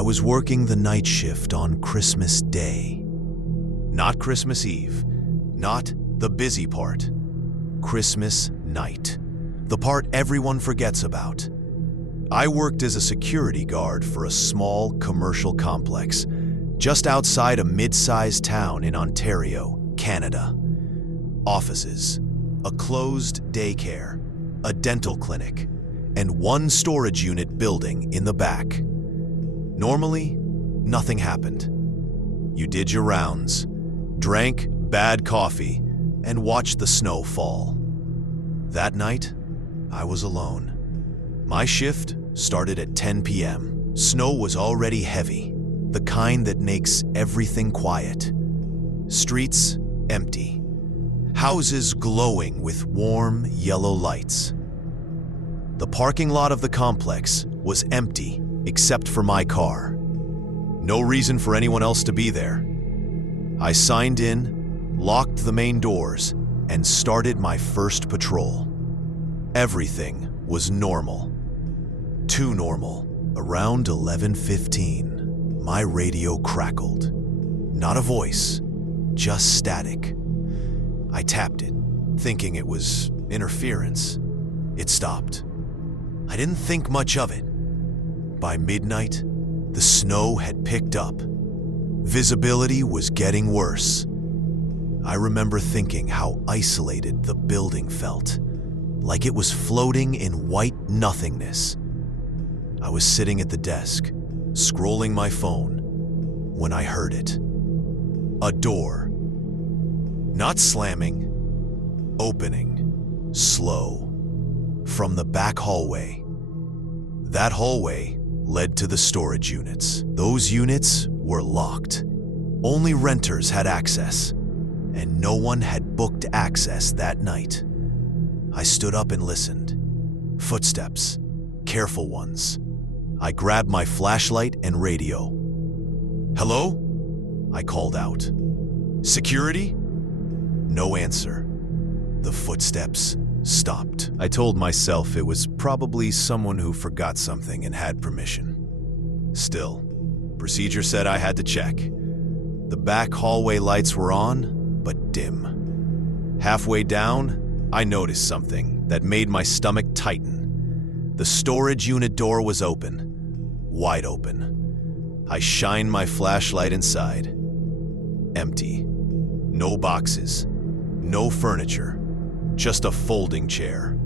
I was working the night shift on Christmas Day. Not Christmas Eve, not the busy part. Christmas night, the part everyone forgets about. I worked as a security guard for a small commercial complex just outside a mid-sized town in Ontario, Canada. Offices, a closed daycare, a dental clinic, and one storage unit building in the back. Normally, nothing happened. You did your rounds, drank bad coffee, and watched the snow fall. That night, I was alone. My shift started at 10 p.m. Snow was already heavy, the kind that makes everything quiet. Streets empty. Houses glowing with warm yellow lights. The parking lot of the complex was empty except for my car. No reason for anyone else to be there. I signed in, locked the main doors, and started my first patrol. Everything was normal. Too normal. Around 11:15, my radio crackled. Not a voice, just static. I tapped it, thinking it was interference. It stopped. I didn't think much of it. By midnight, the snow had picked up. Visibility was getting worse. I remember thinking how isolated the building felt, like it was floating in white nothingness. I was sitting at the desk, scrolling my phone, when I heard it. A door. Not slamming, opening, slow, from the back hallway. That hallway led to the storage units. Those units were locked. Only renters had access, and no one had booked access that night. I stood up and listened. Footsteps, careful ones. I grabbed my flashlight and radio. "Hello?" I called out. "Security?" No answer. The footsteps stopped. I told myself it was probably someone who forgot something and had permission. Still, procedure said I had to check. The back hallway lights were on, but dim. Halfway down, I noticed something that made my stomach tighten. The storage unit door was open, wide open. I shined my flashlight inside. Empty. No boxes, no furniture, just a folding chair,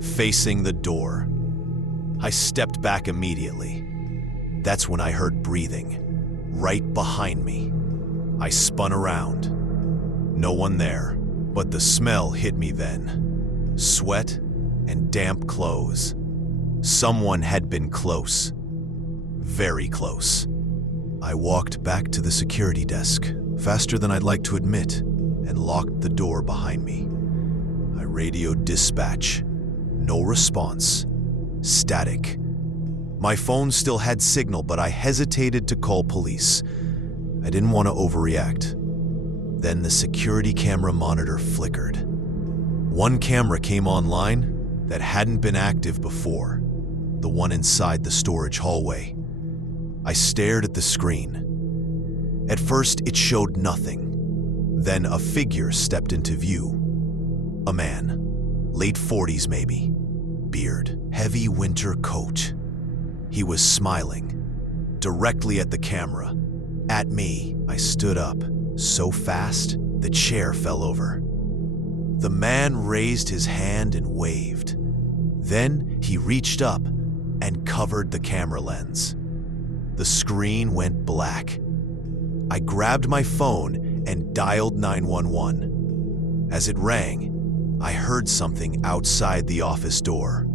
facing the door. I stepped back immediately. That's when I heard breathing, right behind me. I spun around. No one there, but the smell hit me then. Sweat and damp clothes. Someone had been close. Very close. I walked back to the security desk, faster than I'd like to admit, and locked the door behind me. I radioed dispatch. No response. Static. My phone still had signal, but I hesitated to call police. I didn't want to overreact. Then the security camera monitor flickered. One camera came online that hadn't been active before, the one inside the storage hallway. I stared at the screen. At first, it showed nothing. Then a figure stepped into view. A man, late 40s maybe, beard, heavy winter coat. He was smiling, directly at the camera. At me. I stood up, so fast, the chair fell over. The man raised his hand and waved. Then he reached up and covered the camera lens. The screen went black. I grabbed my phone and dialed 911. As it rang, I heard something outside the office door.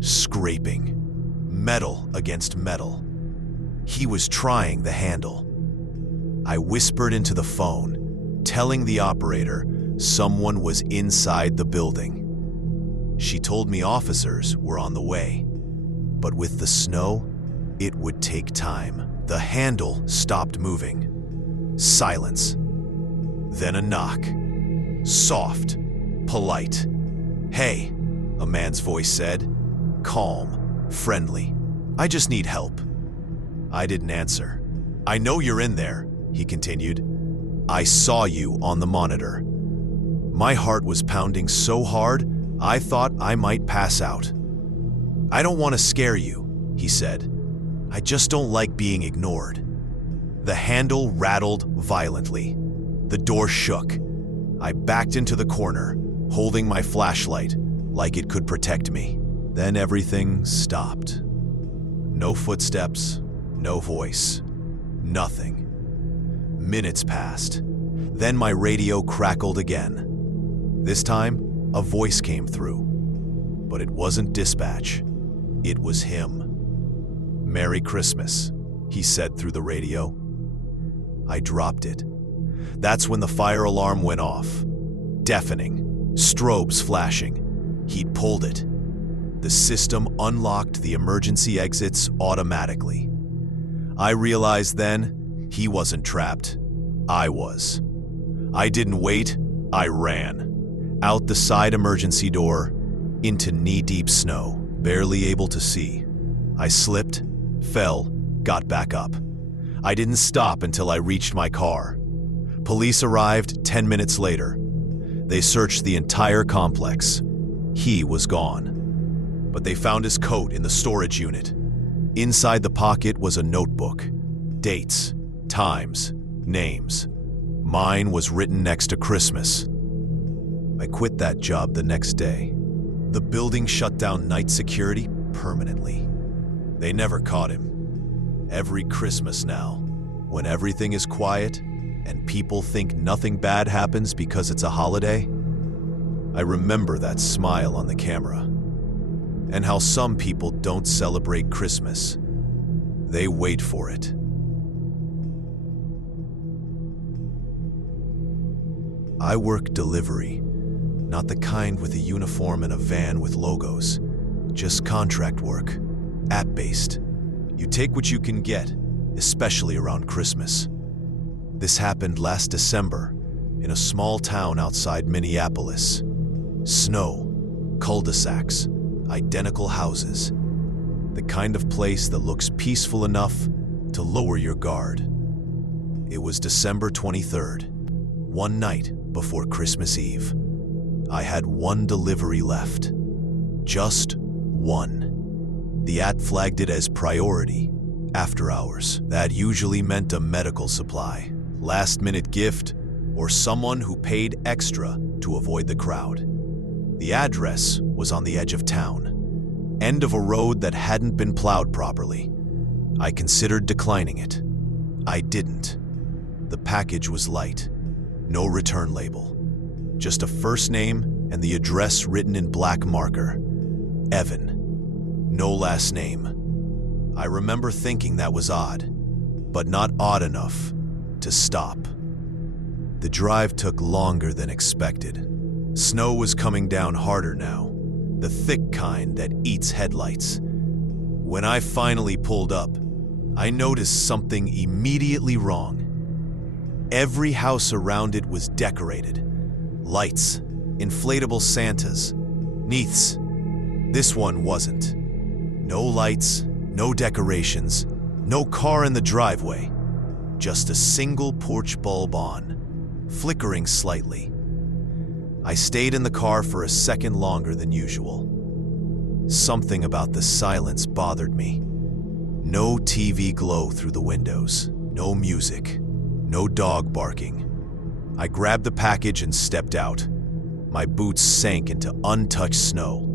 Scraping. Metal against metal. He was trying the handle. I whispered into the phone, telling the operator someone was inside the building. She told me officers were on the way, but with the snow, it would take time. The handle stopped moving. Silence. Then a knock. Soft, polite. "Hey," a man's voice said. Calm, friendly. "I just need help." I didn't answer. "I know you're in there," he continued. "I saw you on the monitor." My heart was pounding so hard, I thought I might pass out. "I don't want to scare you," he said. "I just don't like being ignored." The handle rattled violently. The door shook. I backed into the corner, holding my flashlight like it could protect me. Then everything stopped. No footsteps, no voice, nothing. Minutes passed. Then my radio crackled again. This time, a voice came through. But it wasn't dispatch. It was him. "Merry Christmas," he said through the radio. I dropped it. That's when the fire alarm went off. Deafening, strobes flashing. He'd pulled it. The system unlocked the emergency exits automatically. I realized then he wasn't trapped. I was. I didn't wait, I ran. Out the side emergency door, into knee-deep snow, barely able to see. I slipped, fell, got back up. I didn't stop until I reached my car. Police arrived 10 minutes later. They searched the entire complex. He was gone. But they found his coat in the storage unit. Inside the pocket was a notebook. Dates, times, names. Mine was written next to Christmas. I quit that job the next day. The building shut down night security permanently. They never caught him. Every Christmas now, when everything is quiet and people think nothing bad happens because it's a holiday, I remember that smile on the camera. And how some people don't celebrate Christmas. They wait for it. I work delivery, not the kind with a uniform and a van with logos, just contract work, app-based. You take what you can get, especially around Christmas. This happened last December in a small town outside Minneapolis. Snow, cul-de-sacs, identical houses. The kind of place that looks peaceful enough to lower your guard. It was December 23rd, one night before Christmas Eve. I had one delivery left. Just one. The app flagged it as priority, after hours. That usually meant a medical supply, last-minute gift, or someone who paid extra to avoid the crowd. The address was on the edge of town, end of a road that hadn't been plowed properly. I considered declining it. I didn't. The package was light. No return label. Just a first name and the address written in black marker. Evan. No last name. I remember thinking that was odd, but not odd enough to stop. The drive took longer than expected. Snow was coming down harder now, the thick kind that eats headlights. When I finally pulled up, I noticed something immediately wrong. Every house around it was decorated. Lights, inflatable Santas, wreaths. This one wasn't. No lights, no decorations, no car in the driveway. Just a single porch bulb on, flickering slightly. I stayed in the car for a second longer than usual. Something about the silence bothered me. No TV glow through the windows, no music, no dog barking. I grabbed the package and stepped out. My boots sank into untouched snow.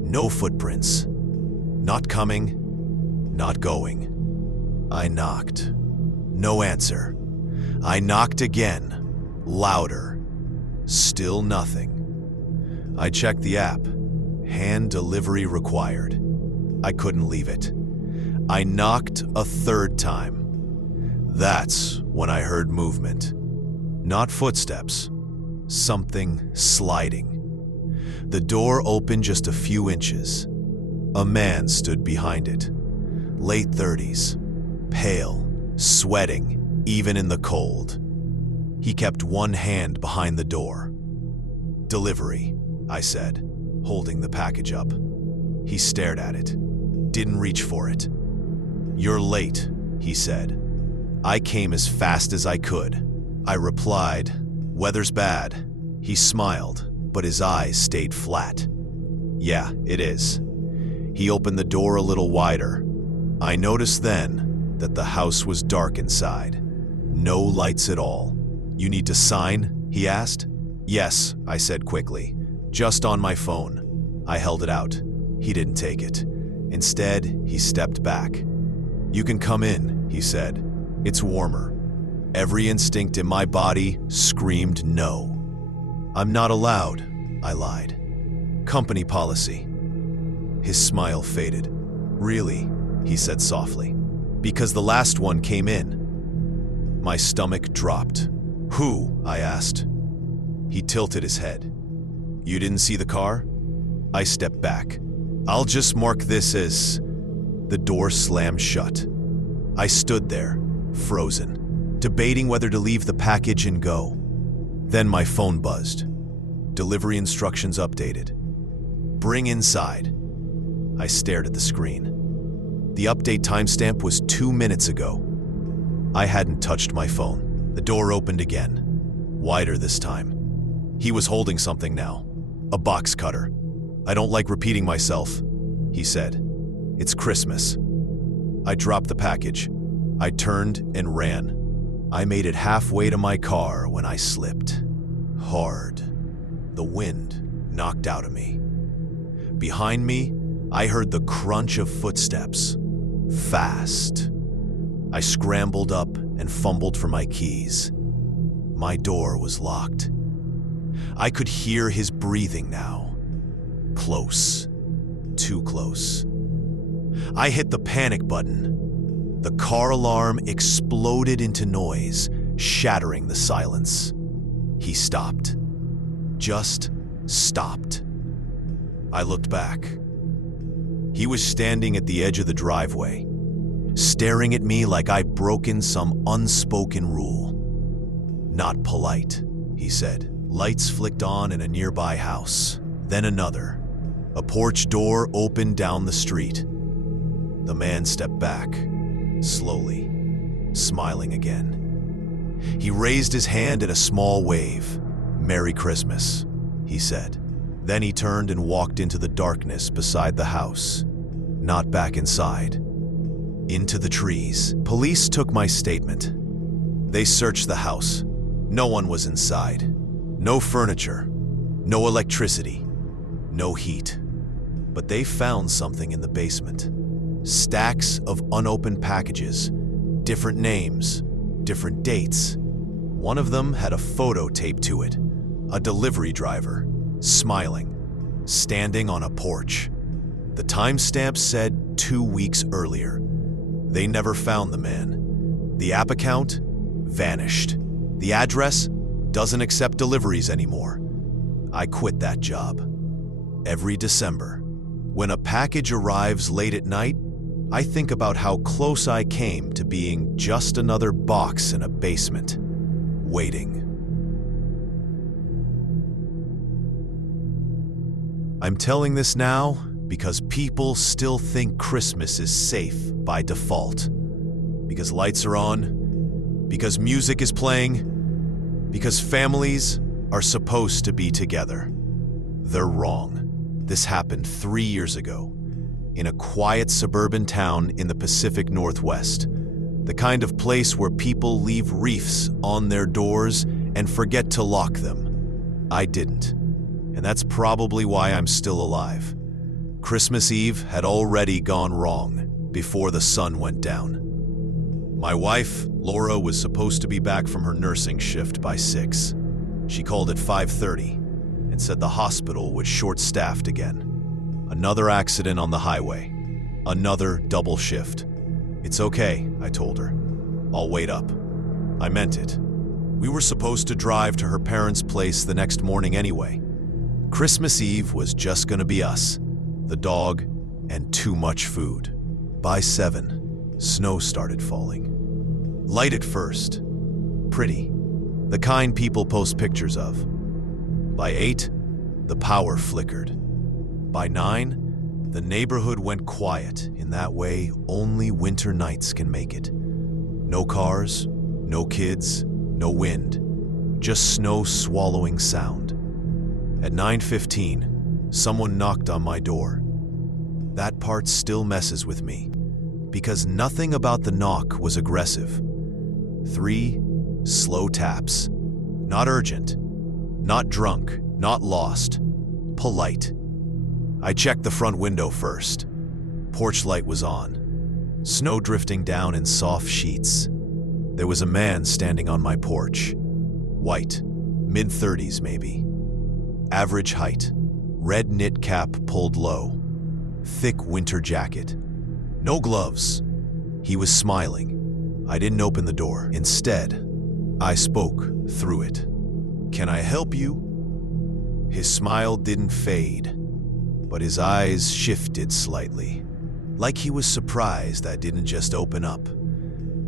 No footprints. Not coming, not going. I knocked. No answer. I knocked again, louder. Still nothing. I checked the app. Hand delivery required. I couldn't leave it. I knocked a third time. That's when I heard movement. Not footsteps. Something sliding. The door opened just a few inches. A man stood behind it. Late 30s. Pale. Sweating, even in the cold. He kept one hand behind the door. "Delivery," I said, holding the package up. He stared at it. Didn't reach for it. "You're late," he said. I came as fast as I could. I replied, "Weather's bad." He smiled, but his eyes stayed flat. "Yeah, it is." He opened the door a little wider. I noticed then that the house was dark inside. No lights at all. "You need to sign?" he asked. "Yes," I said quickly. "Just on my phone." I held it out. He didn't take it. Instead, he stepped back. "You can come in," he said. "It's warmer." Every instinct in my body screamed no. "I'm not allowed," I lied. "Company policy." His smile faded. "Really?" he said softly. "Because the last one came in." My stomach dropped. "Who?" I asked. He tilted his head. "You didn't see the car?" I stepped back. "I'll just mark this as..." The door slammed shut. I stood there, frozen, debating whether to leave the package and go. Then my phone buzzed. Delivery instructions updated. "Bring inside." I stared at the screen. The update timestamp was 2 minutes ago. I hadn't touched my phone. The door opened again, wider this time. He was holding something now, a box cutter. "I don't like repeating myself," he said. "It's Christmas." I dropped the package. I turned and ran. I made it halfway to my car when I slipped. Hard. The wind knocked out of me. Behind me, I heard the crunch of footsteps. Fast. I scrambled up and fumbled for my keys. My door was locked. I could hear his breathing now. Close. Too close. I hit the panic button. The car alarm exploded into noise, shattering the silence. He stopped. Just stopped. I looked back. He was standing at the edge of the driveway, staring at me like I'd broken some unspoken rule. "Not polite," he said. Lights flicked on in a nearby house, then another. A porch door opened down the street. The man stepped back, slowly, smiling again. He raised his hand in a small wave. "Merry Christmas," he said. Then he turned and walked into the darkness beside the house. Not back inside. Into the trees. Police took my statement. They searched the house. No one was inside. No furniture. No electricity. No heat. But they found something in the basement. Stacks of unopened packages. Different names. Different dates. One of them had a photo taped to it. A delivery driver, smiling, standing on a porch. The timestamp said 2 weeks earlier. They never found the man. The app account vanished. The address doesn't accept deliveries anymore. I quit that job. Every December, when a package arrives late at night, I think about how close I came to being just another box in a basement, waiting. I'm telling this now because people still think Christmas is safe by default. Because lights are on, because music is playing, because families are supposed to be together. They're wrong. This happened 3 years ago, in a quiet suburban town in the Pacific Northwest, the kind of place where people leave wreaths on their doors and forget to lock them. I didn't, and that's probably why I'm still alive. Christmas Eve had already gone wrong before the sun went down. My wife, Laura, was supposed to be back from her nursing shift by 6. She called at 5:30 and said the hospital was short-staffed again. Another accident on the highway. Another double shift. "It's okay," I told her. "I'll wait up." I meant it. We were supposed to drive to her parents' place the next morning anyway. Christmas Eve was just gonna be us, the dog, and too much food. By 7, snow started falling. Light at first. Pretty. The kind people post pictures of. By 8, the power flickered. By 9, the neighborhood went quiet in that way only winter nights can make it. No cars, no kids, no wind, just snow swallowing sound. At 9:15, someone knocked on my door. That part still messes with me, because nothing about the knock was aggressive. 3 slow taps. Not urgent, not drunk, not lost. Polite. I checked the front window first. Porch light was on. Snow drifting down in soft sheets. There was a man standing on my porch. White, mid-30s maybe. Average height, red knit cap pulled low. Thick winter jacket. No gloves. He was smiling. I didn't open the door. Instead, I spoke through it. "Can I help you?" His smile didn't fade, but his eyes shifted slightly, like he was surprised I didn't just open up.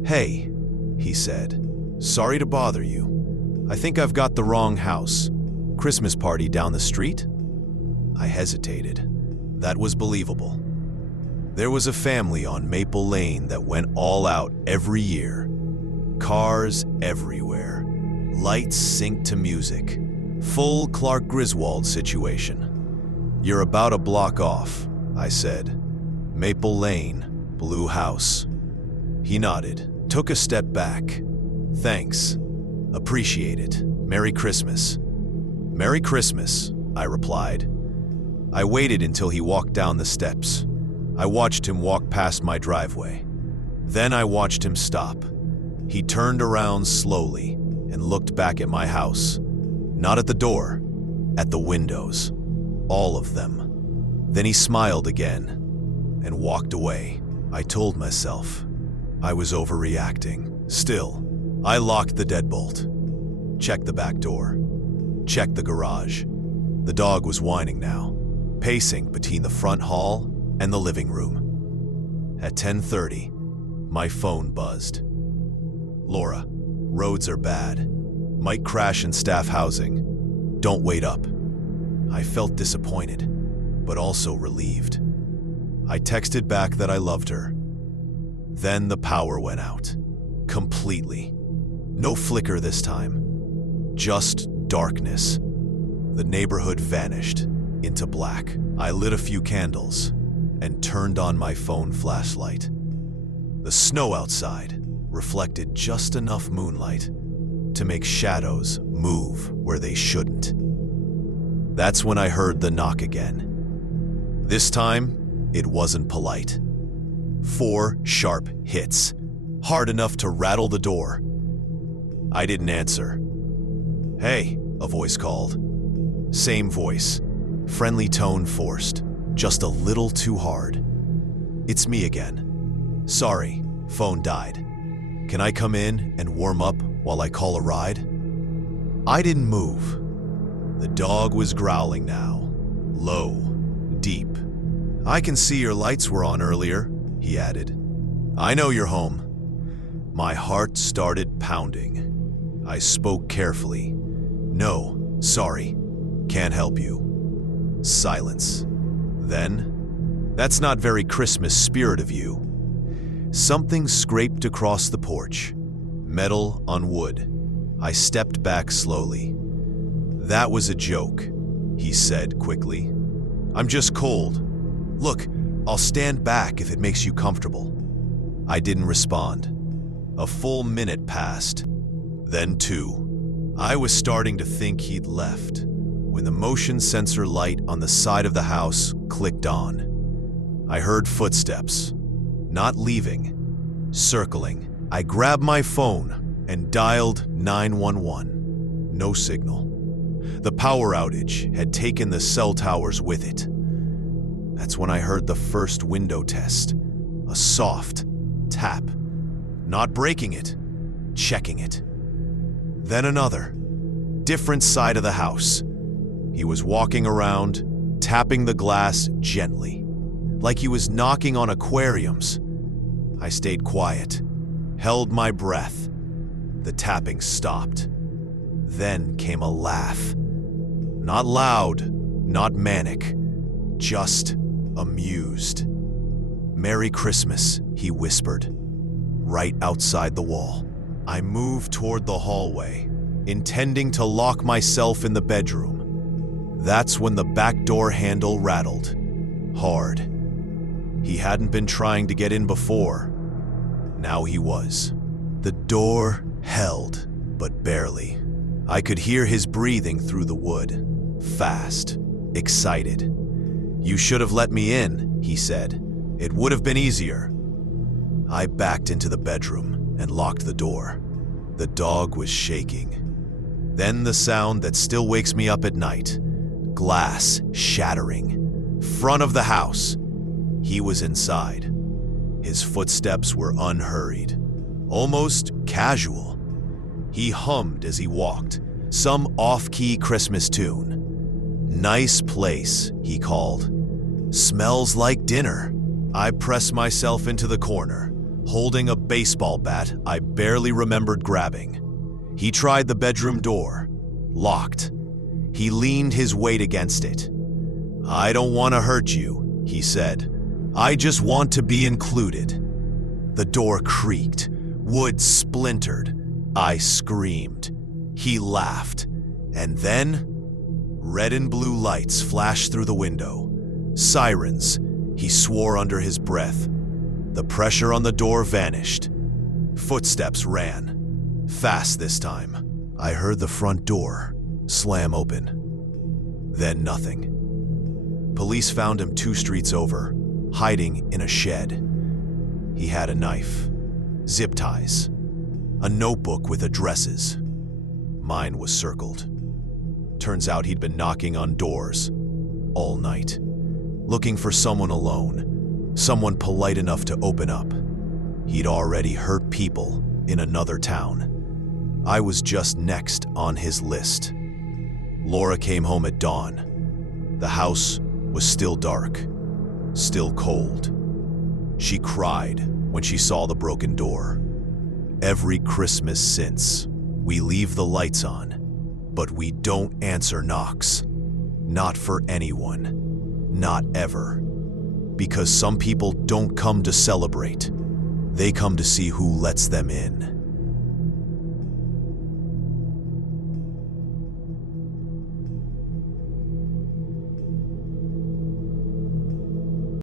"Hey," he said. "Sorry to bother you. I think I've got the wrong house. Christmas party down the street?" I hesitated. That was believable. There was a family on Maple Lane that went all out every year. Cars everywhere. Lights synced to music. Full Clark Griswold situation. "You're about a block off," I said. "Maple Lane, blue house." He nodded, took a step back. "Thanks. Appreciate it. Merry Christmas." "Merry Christmas," I replied. I waited until he walked down the steps. I watched him walk past my driveway. Then I watched him stop. He turned around slowly and looked back at my house. Not at the door, at the windows. All of them. Then he smiled again and walked away. I told myself I was overreacting. Still, I locked the deadbolt. Checked the back door. Checked the garage. The dog was whining now, pacing between the front hall and the living room. At 10:30, my phone buzzed. "Laura, roads are bad. Might crash in staff housing. Don't wait up." I felt disappointed, but also relieved. I texted back that I loved her. Then the power went out. Completely. No flicker this time. Just darkness. The neighborhood vanished into black. I lit a few candles and turned on my phone flashlight. The snow outside reflected just enough moonlight to make shadows move where they shouldn't. That's when I heard the knock again. This time, it wasn't polite. 4 sharp hits, hard enough to rattle the door. I didn't answer. "Hey," a voice called. Same voice, friendly tone forced, just a little too hard. "It's me again. Sorry, phone died. Can I come in and warm up while I call a ride?" I didn't move. The dog was growling now, low, deep. "I can see your lights were on earlier," he added. "I know you're home." My heart started pounding. I spoke carefully. "No, sorry, can't help you." Silence. Then, "That's not very Christmas spirit of you." Something scraped across the porch. Metal on wood. I stepped back slowly. "That was a joke," he said quickly. "I'm just cold. Look, I'll stand back if it makes you comfortable." I didn't respond. A full minute passed. Then 2. I was starting to think he'd left when the motion sensor light on the side of the house clicked on. I heard footsteps. Not leaving. Circling. I grabbed my phone and dialed 911. No signal. The power outage had taken the cell towers with it. That's when I heard the first window test. A soft tap. Not breaking it, checking it. Then another. Different side of the house. He was walking around, tapping the glass gently, like he was knocking on aquariums. I stayed quiet, held my breath. The tapping stopped. Then came a laugh. Not loud, not manic, just amused. "Merry Christmas," he whispered. right outside the wall. I moved toward the hallway, intending to lock myself in the bedroom. That's when the back door handle rattled. Hard. He hadn't been trying to get in before. Now he was. The door held, but barely. I could hear his breathing through the wood. Fast. Excited. "You should have let me in," he said. "It would have been easier." I backed into the bedroom and locked the door. The dog was shaking. Then the sound that still wakes me up at night. Glass shattering. Front of the house. He was inside. His footsteps were unhurried, almost casual. He hummed as he walked, some off-key Christmas tune. "Nice place," he called. "Smells like dinner." I pressed myself into the corner, holding a baseball bat I barely remembered grabbing. He tried the bedroom door. Locked. He leaned his weight against it. "I don't want to hurt you," he said. "I just want to be included." The door creaked. Wood splintered. I screamed. He laughed. And then, red and blue lights flashed through the window. Sirens, he swore under his breath. The pressure on the door vanished. Footsteps ran. Fast this time. I heard the front door slam open. Then nothing. Police found him 2 streets over, hiding in a shed. He had a knife, zip ties, a notebook with addresses. Mine was circled. Turns out he'd been knocking on doors all night, looking for someone alone, someone polite enough to open up. He'd already hurt people in another town. I was just next on his list. Laura came home at dawn. The house was still dark, still cold. She cried when she saw the broken door. Every Christmas since, we leave the lights on, but we don't answer knocks. Not for anyone. Not ever. Because some people don't come to celebrate. They come to see who lets them in.